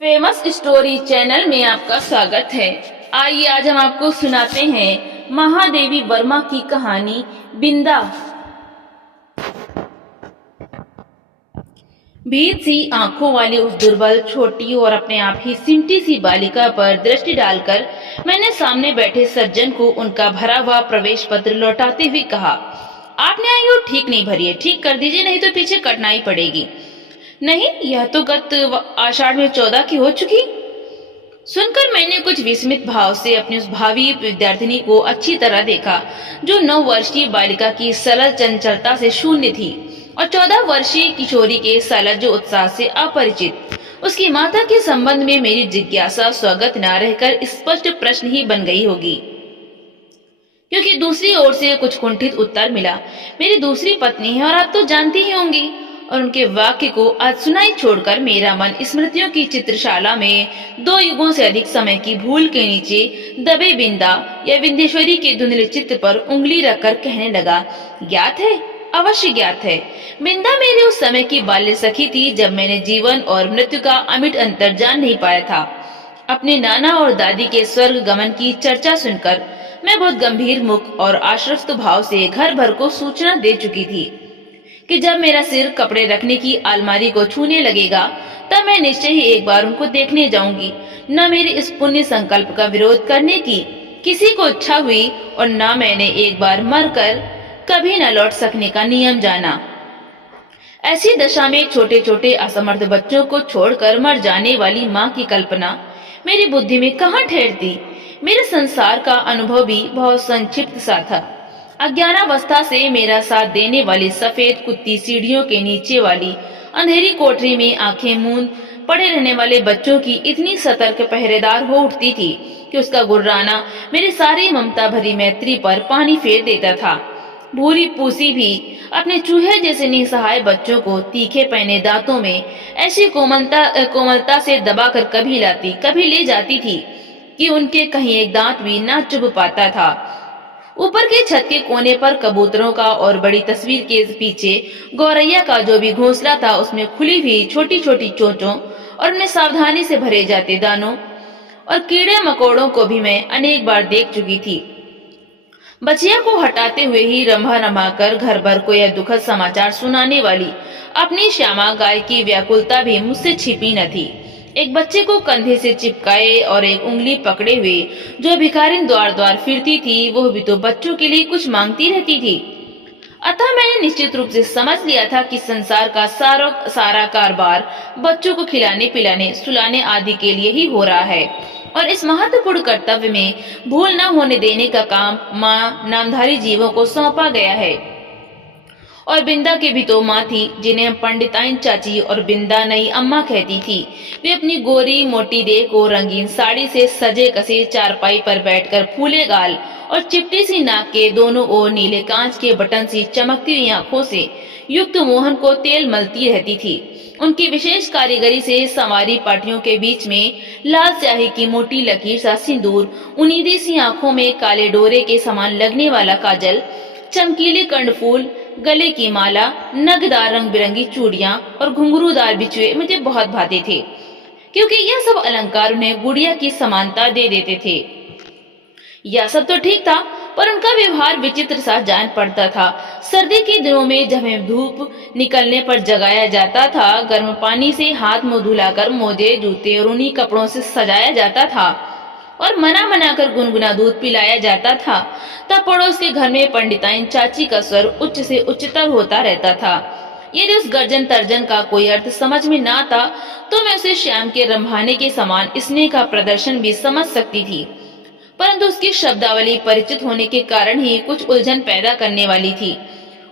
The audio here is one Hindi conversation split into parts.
फेमस स्टोरी चैनल में आपका स्वागत है। आइए आज हम आपको सुनाते हैं महादेवी वर्मा की कहानी बिंदा। भीत सी आंखों वाली उस दुर्बल, छोटी और अपने आप ही सिमटी सी बालिका पर दृष्टि डालकर मैंने सामने बैठे सज्जन को उनका भरा हुआ प्रवेश पत्र लौटाते हुए कहा, आपने आयु ठीक नहीं भरी है, ठीक कर दीजिए, नहीं तो पीछे कटनाई पड़ेगी। नहीं, यह तो गत आषाढ़ में 14 की हो चुकी। सुनकर मैंने कुछ विस्मित भाव से अपनी उस भावी विद्यार्थिनी को अच्छी तरह देखा, जो 9 वर्षीय बालिका की सरल चंचलता से शून्य थी और 14 वर्षीय किशोरी के सलज उत्साह से अपरिचित। उसकी माता के संबंध में मेरी जिज्ञासा स्वगत न रहकर स्पष्ट प्रश्न ही बन गई होगी, क्योंकि दूसरी ओर से कुछ कुंठित उत्तर मिला। मेरी दूसरी पत्नी है और आप तो जानती ही होंगी। और उनके वाक्य को आज सुनाई छोड़कर मेरा मन स्मृतियों की चित्रशाला में 2 युगों से अधिक समय की भूल के नीचे दबे बिंदा या विंध्येश्वरी के धुंधले चित्र पर उंगली रखकर कहने लगा, ज्ञात है, अवश्य ज्ञात है। बिंदा मेरी उस समय की बाल्य सखी थी जब मैंने जीवन और मृत्यु का अमिट अंतर जान नहीं पाया था। अपने नाना और दादी के स्वर्ग गमन की चर्चा सुनकर मैं बहुत गंभीर मुख और आश्वस्त भाव से घर भर को सूचना दे चुकी थी कि जब मेरा सिर कपड़े रखने की अलमारी को छूने लगेगा तब मैं निश्चय ही एक बार उनको देखने जाऊंगी। न मेरे इस पुण्य संकल्प का विरोध करने की किसी को इच्छा हुई और न मैंने एक बार मरकर कभी न लौट सकने का नियम जाना। ऐसी दशा में छोटे छोटे असमर्थ बच्चों को छोड़कर मर जाने वाली माँ की कल्पना मेरी बुद्धि में कहाँ ठहरती। मेरे संसार का अनुभव भी बहुत संक्षिप्त सा था। अज्ञानावस्था से मेरा साथ देने वाली सफेद कुत्ती सीढ़ियों के नीचे वाली अंधेरी कोठरी में आंखें मूंद पड़े रहने वाले बच्चों की इतनी सतर्क पहरेदार हो उठती थी कि उसका गुर्राना मेरी सारी ममता भरी मैत्री पर पानी फेर देता था। भूरी पूसी भी अपने चूहे जैसे निसहाय बच्चों को तीखे पहने दांतों में ऐसी कोमलता से दबाकर कभी लाती कभी ले जाती थी कि उनके कहीं एक दांत भी ना चुभ पाता था। ऊपर के छत के कोने पर कबूतरों का और बड़ी तस्वीर के पीछे गौरैया का जो भी घोंसला था उसमें खुली हुई छोटी छोटी चोंचों और उन्हें सावधानी से भरे जाते दानों और कीड़े मकोड़ों को भी मैं अनेक बार देख चुकी थी। बचिया को हटाते हुए ही रंभा रमा कर घर भर को यह दुखद समाचार सुनाने वाली अपनी श्यामा गाय की व्याकुलता भी मुझसे छिपी न थी। एक बच्चे को कंधे से चिपकाए और एक उंगली पकड़े हुए जो भिखारिन द्वार द्वार फिरती थी, वह भी तो बच्चों के लिए कुछ मांगती रहती थी। अतः मैंने निश्चित रूप से समझ लिया था कि संसार का सारा कारोबार बच्चों को खिलाने पिलाने सुलाने आदि के लिए ही हो रहा है और इस महत्वपूर्ण कर्तव्य में भूल न होने देने का काम माँ नामधारी जीवों को सौंपा गया है। और बिंदा के भी तो माँ थी, जिन्हें हम पंडिताइन चाची और बिंदा नई अम्मा कहती थी। वे अपनी गोरी मोटी देह को रंगीन साड़ी से सजे कसे चारपाई पर बैठकर फूले गाल और चिपटी सी नाक के दोनों ओर नीले कांच के बटन सी चमकती हुई आंखों से युक्त मोहन को तेल मलती रहती थी। उनकी विशेष कारीगरी से संवारी पाटियों के बीच में लाल स्याही की मोटी लकीर सा सिंदूर, उनीदी सी आंखों में काले डोरे के समान लगने वाला काजल, चमकीले कर्णफूल, गले की माला, नगदार रंग बिरंगी चूड़ियां और घुंघरूदार बिछुए मुझे बहुत भाते थे, क्योंकि यह सब अलंकार उन्हें गुड़िया की समानता दे देते थे। यह सब तो ठीक था, पर उनका व्यवहार विचित्र सा जान पड़ता था। सर्दी के दिनों में जब हमें धूप निकलने पर जगाया जाता था, गर्म पानी से हाथ मुंह धुलाकर मोजे जूते और उन्हीं कपड़ों से सजाया जाता था और मना मना कर गुनगुना दूध पिलाया जाता था, तब पड़ोस के घर में पंडिताइन चाची का स्वर उच्च से उच्चतर होता रहता था। यदि उस गर्जन तर्जन का कोई अर्थ समझ में ना था तो मैं उसे श्याम के रंभाने के समान स्नेह का प्रदर्शन भी समझ सकती थी, परंतु उसकी शब्दावली परिचित होने के कारण ही कुछ उलझन पैदा करने वाली थी।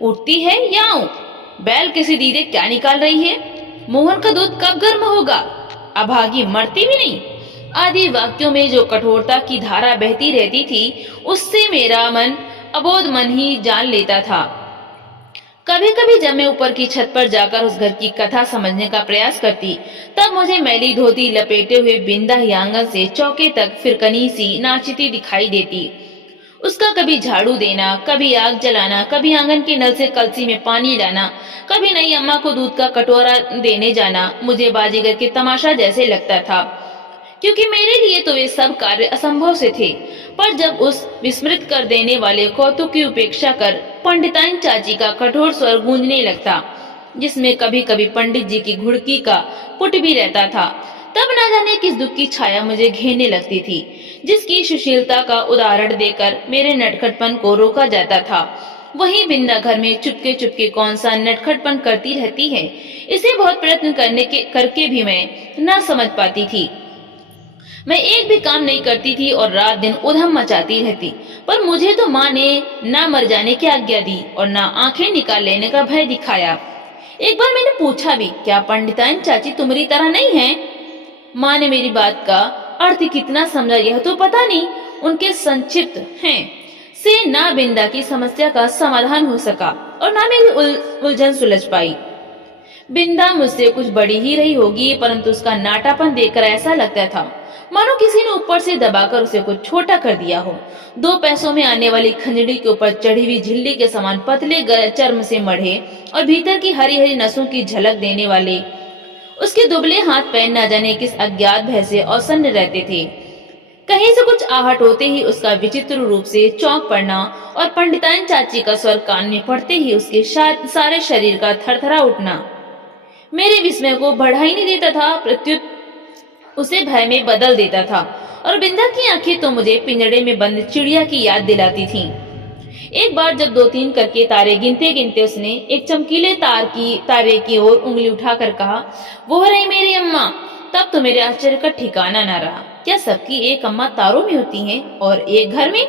उठती है या आऊं? बैल किसी दीदे क्या निकाल रही है? मोहन का दूध कब गर्म होगा? अभागी मरती भी नहीं आदि वाक्यों में जो कठोरता की धारा बहती रहती थी, उससे मेरा मन अबोध मन ही जान लेता था। कभी कभी जब मैं ऊपर की छत पर जाकर उस घर की कथा समझने का प्रयास करती, तब मुझे मैली धोती लपेटे हुए बिंदा ही आंगन से चौके तक फिरकनी सी नाचती दिखाई देती। उसका कभी झाड़ू देना, कभी आग जलाना, कभी आंगन के नल से कलसी में पानी लाना, कभी नई अम्मा को दूध का कटोरा देने जाना मुझे बाजीगर के तमाशा जैसे लगता था, क्योंकि मेरे लिए तो वे सब कार्य असंभव से थे। पर जब उस विस्मृत कर देने वाले कौतुक की उपेक्षा कर पंडिताइन चाची का कठोर स्वर गूंजने लगता, जिसमें कभी कभी पंडित जी की घुड़की का पुट भी रहता था, तब न जाने किस दुख की छाया मुझे घेरने लगती थी, जिसकी सुशीलता का उदाहरण देकर मेरे नटखटपन को रोका जाता था। वहीं बिंदा घर में चुपके चुपके कौन सा नटखटपन करती रहती है, इसे बहुत प्रयत्न करके भी मैं न समझ पाती थी। मैं एक भी काम नहीं करती थी और रात दिन उधम मचाती रहती, पर मुझे तो माँ ने ना मर जाने की आज्ञा दी और ना आंखें निकाल लेने का भय दिखाया। एक बार मैंने पूछा भी, क्या पंडिताइन चाची तुम्हारी तरह नहीं है? माँ ने मेरी बात का अर्थ कितना समझा यह तो पता नहीं, उनके संक्षिप्त हैं से ना बिंदा की समस्या का समाधान हो सका और ना मेरी उलझन सुलझ पाई। बिंदा मुझसे कुछ बड़ी ही रही होगी, परंतु उसका नाटापन देखकर ऐसा लगता था मानो किसी ने ऊपर से दबाकर उसे कुछ छोटा कर दिया हो। 2 पैसों में आने वाली खंजड़ी के ऊपर चढ़ी हुई झिल्ली के समान पतले चर्म से मढ़े और भीतर की हरी हरी नसों की झलक देने वाले उसके दुबले हाथ पैर न जाने किस अज्ञात भय से औसन्न रहते थे। कहीं से कुछ आहट होते ही उसका विचित्र रूप से चौंक पड़ना और पंडिताइन चाची का स्वर कान में पड़ते ही उसके सारे शरीर का थरथरा उठना मेरे विस्मय को बढ़ा ही नहीं देता था, प्रत्युत उसे भय में बदल देता था। और बिंदा की आंखें तो मुझे पिंजड़े में बंद चिड़िया की याद दिलाती थीं। एक बार जब 2-3 करके तारे गिनते गिनते उसने एक चमकीले तारे की ओर उंगली उठाकर कहा, वो रही मेरी अम्मा, तब तो मेरे आश्चर्य का ठिकाना न रहा। क्या सबकी एक अम्मा तारों में होती है और एक घर में?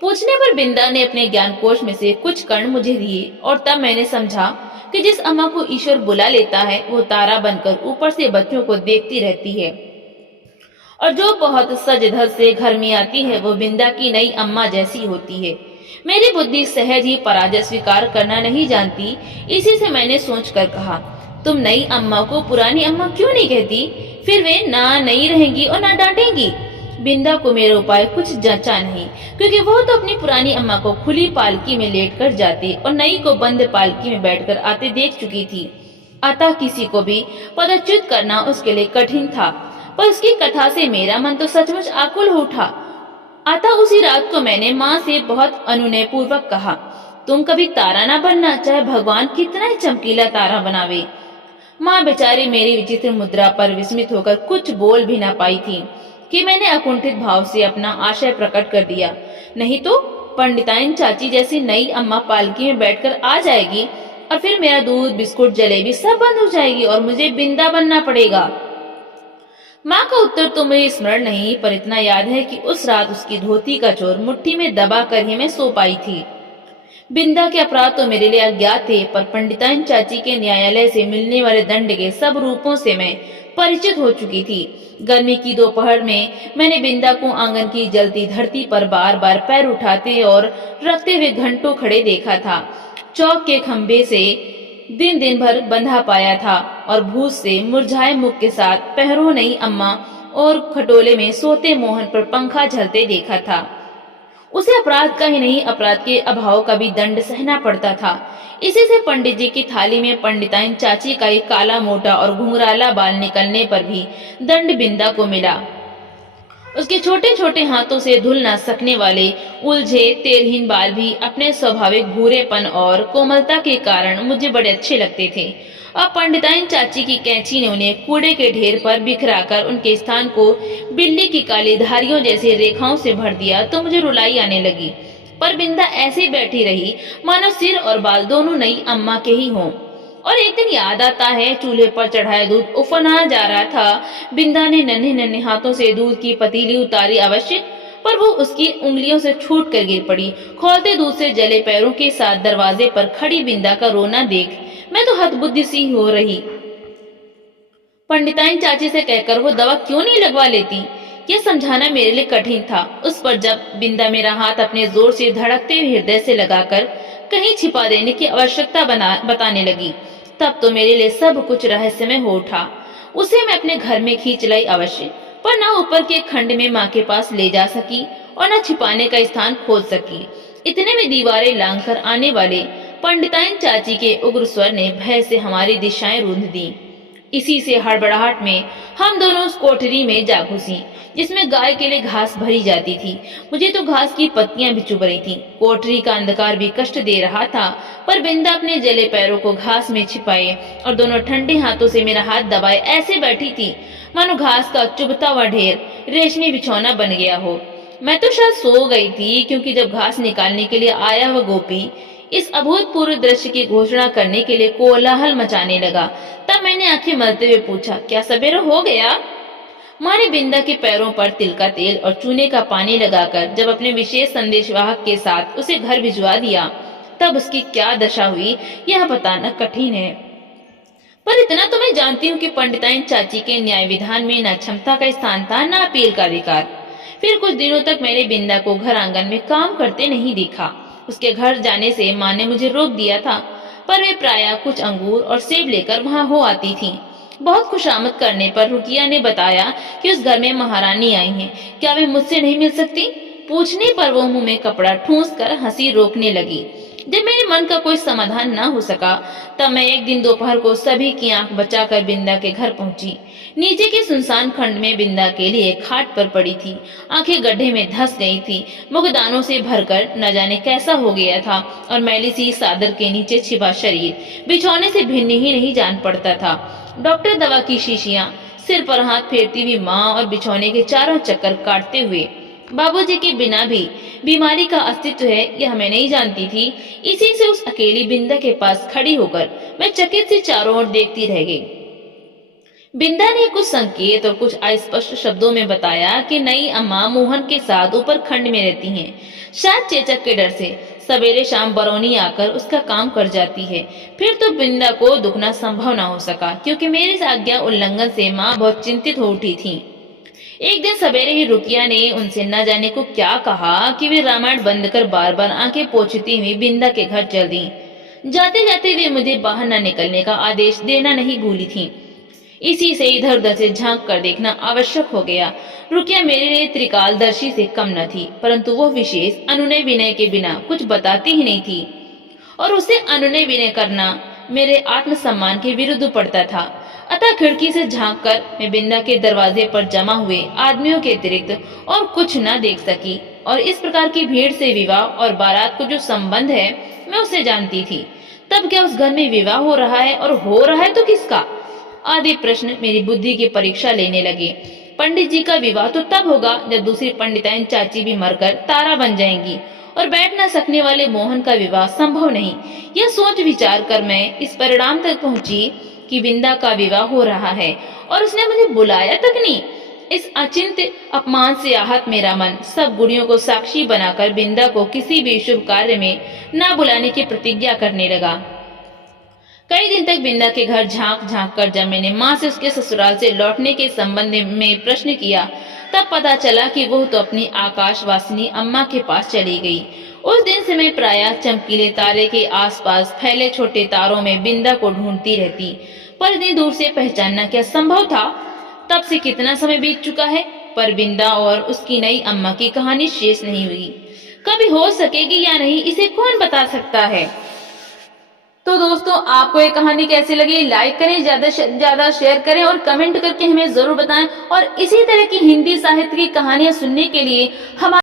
पूछने पर बिंदा ने अपने ज्ञान कोश में से कुछ कण मुझे दिए और तब मैंने समझा कि जिस अम्मा को ईश्वर बुला लेता है वो तारा बनकर ऊपर से बच्चों को देखती रहती है, और जो बहुत सज धज से घर में आती है वो बिंदा की नई अम्मा जैसी होती है। मेरी बुद्धि सहज ही पराजय स्वीकार करना नहीं जानती, इसी से मैंने सोचकर कहा, तुम नई अम्मा को पुरानी अम्मा क्यों नहीं कहती? फिर वे ना नई रहेंगी और ना डांटेंगी। बिंदा को मेरा उपाय कुछ जचा नहीं, क्योंकि वो तो अपनी पुरानी अम्मा को खुली पालकी में लेटकर जाती और नई को बंद पालकी में बैठकर आते देख चुकी थी। अतः किसी को भी पदच्युत करना उसके लिए कठिन था, पर उसकी कथा से मेरा मन तो सचमुच आकुल हो उठा। अतः उसी रात को मैंने माँ से बहुत अनुनय पूर्वक कहा, तुम कभी तारा ना बनना, चाहे भगवान कितना ही चमकीला तारा बनावे। माँ बेचारी मेरी विचित्र मुद्रा पर विस्मित होकर कुछ बोल भी ना पाई थी कि मैंने अकुंठित भाव से अपना आशय प्रकट कर दिया, नहीं तो पंडिताइन चाची जैसी नई अम्मा पालकी में बैठकर आ जाएगी और फिर मेरा दूध बिस्कुट जलेबी सब बंद हो जाएगी और मुझे बिंदा बनना पड़ेगा। माँ का उत्तर तो मुझे स्मरण नहीं, पर इतना याद है कि उस रात उसकी धोती का चोर मुट्ठी में दबा कर ही मैं सो पाई थी। बिंदा के अपराध तो मेरे लिए अज्ञात थे, पर पंडिताइन चाची के न्यायालय से मिलने वाले दंड के सब रूपों से मैं परिचित हो चुकी थी। गर्मी की दोपहर में मैंने बिंदा को आंगन की जलती धरती पर बार बार पैर उठाते और रखते हुए घंटों खड़े देखा था। चौक के खंभे से दिन दिन भर बंधा पाया था और भूस से मुरझाए मुख के साथ पहरों नई अम्मा और खटोले में सोते मोहन पर पंखा झलते देखा था। उसे अपराध का ही नहीं, अपराध के अभाव का भी दंड सहना पड़ता था। इसी से पंडित जी की थाली में पंडिताइन चाची का एक काला मोटा और घुंघराला बाल निकलने पर भी दंड बिंदा को मिला। उसके छोटे छोटे हाथों से धुल ना सकने वाले उलझे तेरहीन बाल भी अपने स्वाभाविक भूरेपन और कोमलता के कारण मुझे बड़े अच्छे लगते थे। अब पंडिताइन चाची की कैंची ने उन्हें कूड़े के ढेर पर बिखराकर उनके स्थान को बिल्ली की काली धारियों जैसे रेखाओं से भर दिया तो मुझे रुलाई आने लगी। पर बिंदा ऐसे बैठी रही मानो सिर और बाल दोनों नई अम्मा के ही हों। और एक दिन याद आता है, चूल्हे पर चढ़ाया दूध उफना जा रहा था। बिंदा ने नन्हे नन्हे हाथों से दूध की पतीली उतारी अवश्य, पर वो उसकी उंगलियों से छूट कर गिर पड़ी। खौलते दूध से जले पैरों के साथ दरवाजे पर खड़ी बिंदा का रोना देख मैं तो हतबुद्धि सी हो रही। पंडिताइन चाची से कहकर वो दवा क्यों नहीं लगवा लेती, यह समझाना मेरे लिए कठिन था। उस पर जब बिंदा मेरा हाथ अपने जोर से धड़कते हुए हृदय से लगाकर कहीं छिपा देने की आवश्यकता बताने लगी, तब तो मेरे लिए सब कुछ रहस्यमय हो उठा। उसे मैं अपने घर में खींच लाई अवश्य, पर न ऊपर के खंड में माँ के पास ले जा सकी और न छिपाने का स्थान खोज सकी। इतने में दीवारें लांघकर आने वाले पंडिताइन चाची के उग्र स्वर ने भय से हमारी दिशाएं रूंध दी। इसी से हड़बड़ाहट में हम दोनों उस कोठरी में जा घुसी जिसमें गाय के लिए घास भरी जाती थी। मुझे तो घास की पत्तियां भी चुभ रही थीं। कोठरी का अंधकार भी कष्ट दे रहा था, पर बिंदा अपने जले पैरों को घास में छिपाए और दोनों ठंडे हाथों से मेरा हाथ दबाए ऐसे बैठी थी मानो घास का चुभता हुआ ढेर रेशमी बिछौना बन गया हो। मैं तो शायद सो गई थी, क्योंकि जब घास निकालने के लिए आया हुआ गोपी इस अभूतपूर्व दृश्य की घोषणा करने के लिए कोलाहल मचाने लगा, तब मैंने आंखें मलते हुए पूछा, क्या सवेरा हो गया? माने बिंदा के पैरों पर तिल का तेल और चूने का पानी लगाकर जब अपने विशेष संदेशवाहक के साथ उसे घर भिजवा दिया, तब उसकी क्या दशा हुई यह बताना कठिन है। पर इतना तो मैं जानती हूँ कि पंडिताइन चाची के न्याय विधान में न क्षमता का स्थान था, न अपील का अधिकार। फिर कुछ दिनों तक मैंने बिंदा को घर आंगन में काम करते नहीं देखा। उसके घर जाने से माँ ने मुझे रोक दिया था, पर वे प्रायः कुछ अंगूर और सेब लेकर वहां हो आती थीं। बहुत खुशामद करने पर रुकिया ने बताया कि उस घर में महारानी आई हैं, क्या वे मुझसे नहीं मिल सकती? पूछने पर वो मुंह में कपड़ा ठूंस कर हंसी रोकने लगी। जब मेरे मन का कोई समाधान न हो सका, तब मैं एक दिन दोपहर को सभी की आंख बचाकर बिंदा के घर पहुंची। नीचे के सुनसान खंड में बिंदा के लिए खाट पर पड़ी थी। आंखें गड्ढे में धंस गई थी, मुखदानों से भरकर न जाने कैसा हो गया था, और मैली सी चादर के नीचे छिपा शरीर बिछौने से भिन्न ही नहीं जान पड़ता था। डॉक्टर दवा की शीशियां सिर पर हाथ फेरती हुई माँ और बिछौने के चारों चक्कर काटते हुए बाबूजी के बिना भी बीमारी का अस्तित्व है यह मैं नहीं जानती थी। इसी से उस अकेली बिंदा के पास खड़ी होकर मैं चकित से चारों ओर देखती रह गई। बिंदा ने कुछ संकेत और कुछ अस्पष्ट शब्दों में बताया कि नई अम्मा मोहन के साथ ऊपर खंड में रहती हैं। शायद चेचक के डर से सवेरे शाम बरौनी आकर उसका काम कर जाती है। फिर तो बिंदा को दुखना संभव न हो सका, क्योंकि मेरे आज्ञा उल्लंघन से माँ बहुत चिंतित हो उठी थी। एक दिन सवेरे ही रुकिया ने उनसे न जाने को क्या कहा कि वे रामायण बंद कर बार बार आंखें पोंछती हुई बिंदा के घर चल दी। जाते जाते वे मुझे बाहर न निकलने का आदेश देना नहीं भूली थी। इसी से इधर उधर से झांक कर देखना आवश्यक हो गया। रुकिया मेरे लिए त्रिकालदर्शी से कम न थी, परंतु वो विशेष अनुनय विनय के बिना कुछ बताती ही नहीं थी, और उसे अनुनय विनय करना मेरे आत्मसम्मान के विरुद्ध पड़ता था। अतः खिड़की से झांककर मैं बिंदा के दरवाजे पर जमा हुए आदमियों के अतिरिक्त और कुछ न देख सकी, और इस प्रकार की भीड़ से विवाह और बारात को जो संबंध है मैं उसे जानती थी। तब क्या उस घर में विवाह हो रहा है, और हो रहा है तो किसका? आदि प्रश्न मेरी बुद्धि की परीक्षा लेने लगे। पंडित जी का विवाह तो तब होगा जब दूसरी पंडिताइन चाची भी मरकर तारा बन जाएंगी, और बैठ न सकने वाले मोहन का विवाह संभव नहीं। यह सोच विचार कर मैं इस परिणाम तक पहुंची कि बिंदा का विवाह हो रहा है, और उसने मुझे बुलाया तक नहीं। इस अचिंत्य अपमान से आहत मेरा मन सब गुड़ियों को साक्षी बनाकर बिंदा को किसी भी शुभ कार्य में न बुलाने की प्रतिज्ञा करने लगा। कई दिन तक बिंदा के घर झांक झांक कर जब मैंने माँ से उसके ससुराल से लौटने के संबंध में प्रश्न किया, तब पता चला कि वो तो अपनी आकाशवासिनी अम्मा के पास चली गई। उस दिन से मैं प्रायः चमकीले तारे के आसपास फैले छोटे तारों में बिंदा को ढूंढती रहती, पर इतनी दूर से पहचानना क्या संभव था? तब से कितना समय बीत चुका है, पर बिंदा और उसकी नई अम्मा की कहानी शेष नहीं हुई। कभी हो सकेगी या नहीं, इसे कौन बता सकता है। तो दोस्तों, आपको ये कहानी कैसी लगी? लाइक करें, ज्यादा से ज्यादा शेयर करें और कमेंट करके हमें जरूर बताएं। और इसी तरह की हिंदी साहित्य की कहानियां सुनने के लिए हमारे